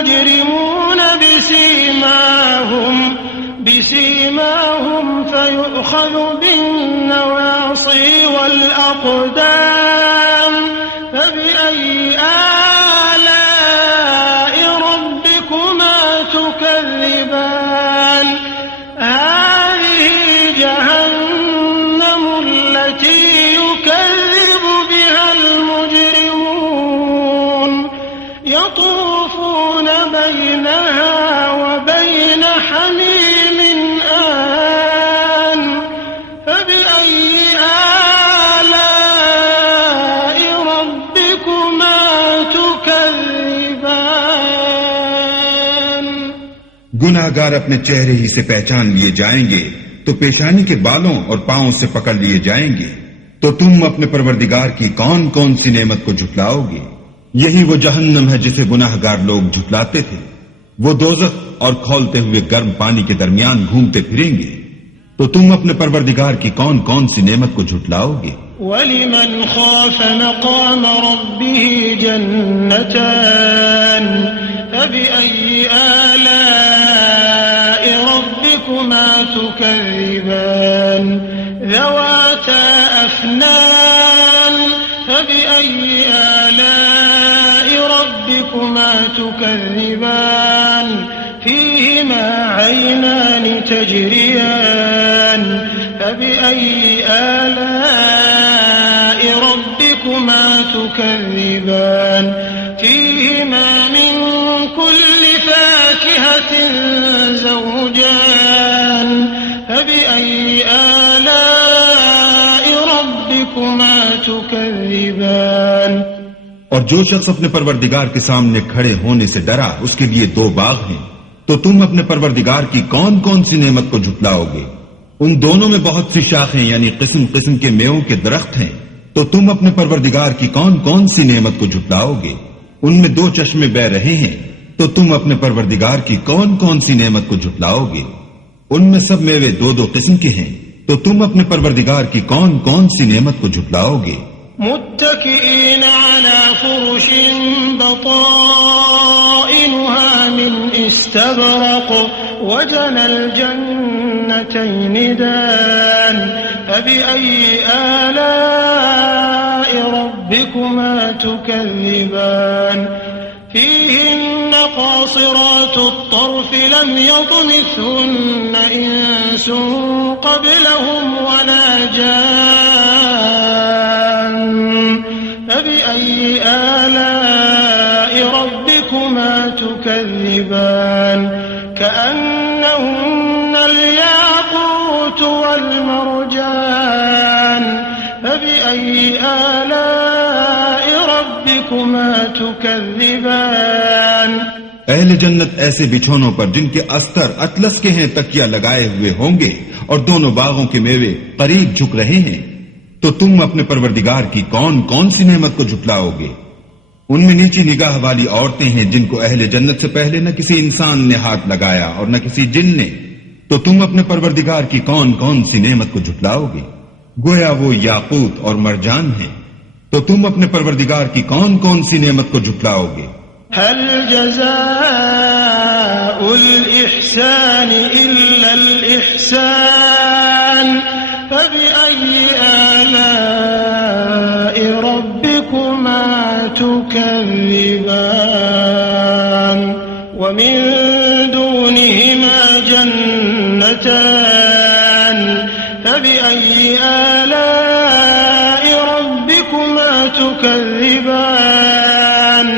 मुजरिमून बिसीमाहुम फयुअख़ज़ु बिन्नवासी वल अक़दाम फबिअय्यि आलाइ रब्बिकुमा तुकज़्ज़िबान हाज़िही जहन्नमु अल्लती युकज़्ज़िबु बिहल मुजरिमून यतूफ़ून बैनहा व बैन हमीमिन आन फबिअय्यि आलाइ रब्बिकुमा तुकज़्ज़िबान। गुनाहगार अपने चेहरे ही से पहचान लिए जाएंगे तो पेशानी के बालों और पांवों से पकड़ लिए जाएंगे। तो तुम अपने परवरदिगार की कौन कौन सी नेमत को झुटलाओगे? यही वो जहन्नम है जिसे गुनाहगार लोग झुटलाते थे। वो दोज़ख और खौलते हुए गर्म पानी के दरमियान घूमते फिरेंगे। तो तुम अपने परवरदिगार की कौन कौन सी नेमत को झुटलाओगे? वलिमन खाफ़ मक़ाम रब्बिही जन्नतान फबिअय्यि आलाइ रब्बिकुमा तुकज़्ज़िबान ज़वाता अफ़नान फबिअय्यि आलाइ रब्बिकुमा तुकज़्ज़िबान फ़ीहिमा ऐनान तजरियान फबिअय्यि आलाइ रब्बिकुमा तुकज़्ज़िबान फ़ीहिमा मिन कुल्लि फ़ाकिहतिन ज़ौजान फबिअय्यि आलाइ रब्बिकुमा तुकज़्ज़िबान। और जो शख्स अपने परवरदिगार के सामने खड़े होने से डरा उसके लिए दो बाग हैं। तो तुम अपने परवरदिगार की कौन कौन सी नेमत को झुटलाओगे? उन दोनों में बहुत सी शाखें यानी किस्म किस्म के मेवों के दरख्त हैं। तो तुम अपने परवरदिगार की कौन कौन सी नेमत को झुटलाओगे? उनमें दो चश्मे बह रहे हैं। तो तुम अपने परवरदिगार की कौन कौन सी नेमत को झुटलाओगे? उनमें सब मेवे दो दो किस्म के हैं। तो तुम अपने परवरदिगार की कौन कौन सी नेमत को झुटलाओगे? मुत्तकिईन अला फुरुशिन बताइनुहा मिन इस्तबरक़ वजनल जन्नतैन दान फबिअय्यि आलाइ रब्बिकुमा तुकज़्ज़िबान फ़ीहिन्न क़ासिरातु الطرف लम यطमिथुन्न इंसुन क़ब्लहुम वला जान फबिअय्यि आलाइ रब्बिकुमा तुकज़्ज़िबान कअन्नहुन्नल याक़ूत वल मरजान फबिअय्यि आलाइ रब्बिकुमा तुकज़्ज़िबान। अहले जन्नत ऐसे बिछौनों पर जिनके अस्तर अतलस के हैं तकिया लगाए हुए होंगे और दोनों बागों के मेवे करीब झुक रहे हैं। तो तुम अपने परवरदिगार की कौन कौन सी नेमत को झुटलाओगे? उनमें नीची निगाह वाली औरतें हैं जिनको अहले जन्नत से पहले न किसी इंसान ने हाथ लगाया और न किसी जिन ने। तो तुम अपने परवरदिगार की कौन कौन सी नेमत को झुटलाओगे? गोया वो याकूत और मरजान हैं। तो तुम अपने परवरदिगार की कौन कौन सी नेमत को झुटलाओगे? हल जज़ाउल इहसान इल्लल इहसान फबिअय्यि आलाइ रब्बिकुमा तुकज़्ज़िबान व मिन दूनिहिमा जन्नतान फबिअय्यि आलाइ रब्बिकुमा तुकज़्ज़िबान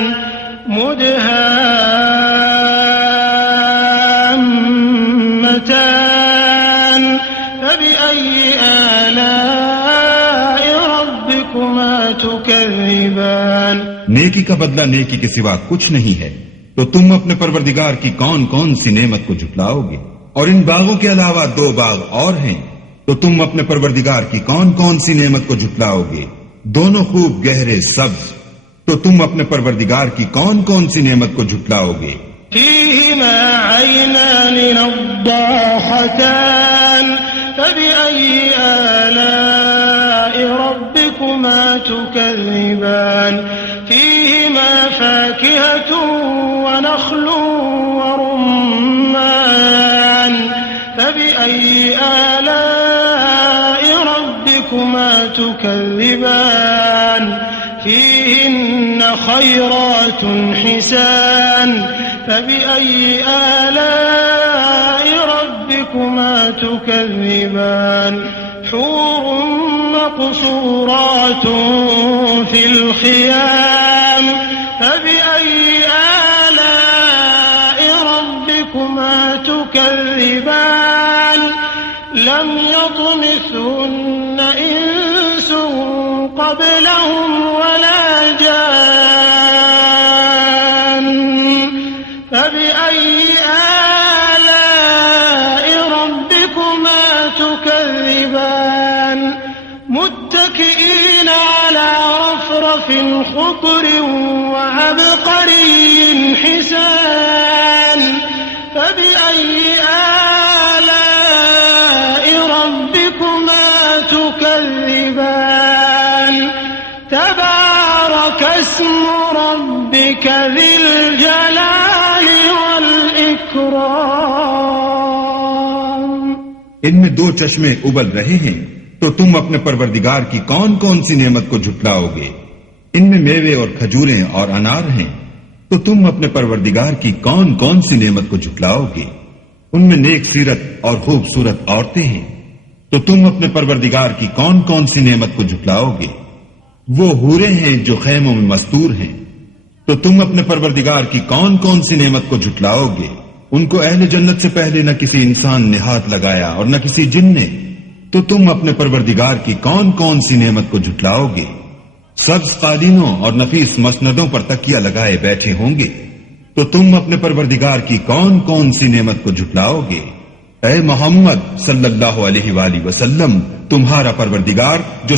मुदहाम्मतान फबिअय्यि आलाइ रब्बिकुमा तुकज़्ज़िबान। नेकी का बदला नेकी के सिवा कुछ नहीं है। तो तुम अपने परवरदिगार की कौन कौन सी नेमत को झुटलाओगे? और इन बागों के अलावा दो बाग और हैं। तो तुम अपने परवरदिगार की कौन कौन सी नेमत को झुटलाओगे? दोनों खूब गहरे सब्ज। तो तुम अपने परवरदिगार की कौन कौन सी नेमत को झुटलाओगे? फ़ीहिमा ऐनान नद्दाख़तान फबिअय्यि आलाइ रब्बिकुमा तुकज़्ज़िबान फ़ीहिमा फ़ाकिहतुन व नख़्लुन فبأي آلاء ربكما تكذبان فيهن خيرات حسان فبأي آلاء ربكما تكذبان حور مقصورات في الخيام فبأي آلاء ربكما تكذبان لم يطمثهن إنس قبلهم ولا جان فبأي آلاء ربكما تكذبان متكئين على رفرف خضر وعبقري حسان فبأي آلاء ربكما تكذبان تبارك اسم ربك ذي الجلال والإكرام इनमें दो चश्मे उबल रहे हैं, तो तुम अपने परवरदिगार की कौन कौन सी नेमत को झुटलाओगे? इनमें मेवे और खजूरें और अनार हैं, तो तुम अपने परवरदिगार की कौन कौन सी नेमत को झुटलाओगे? उनमें नेक सीरत और खूबसूरत औरतें हैं, तो तुम अपने परवरदिगार की कौन कौन सी नेमत को झुटलाओगे? वो हूरे हैं जो खैमों में मस्तूर हैं, तो तुम अपने परवरदिगार की कौन कौन सी नेमत को झुटलाओगे? उनको अहले जन्नत से पहले न किसी इंसान ने हाथ लगाया और न किसी जिन ने, तो तुम अपने परवरदिगार की कौन कौन सी नेमत को झुटलाओगे? सब्ज कालीनों और नफीस मसनदों पर तकिया लगाए बैठे होंगे, तो तुम अपने परवरदिगार की कौन कौन सी नेमत को झुटलाओगे? ऐ मोहम्मद सल्लल्लाहु अलैहि वसल्लम, तुम्हारा परवरदिगार जो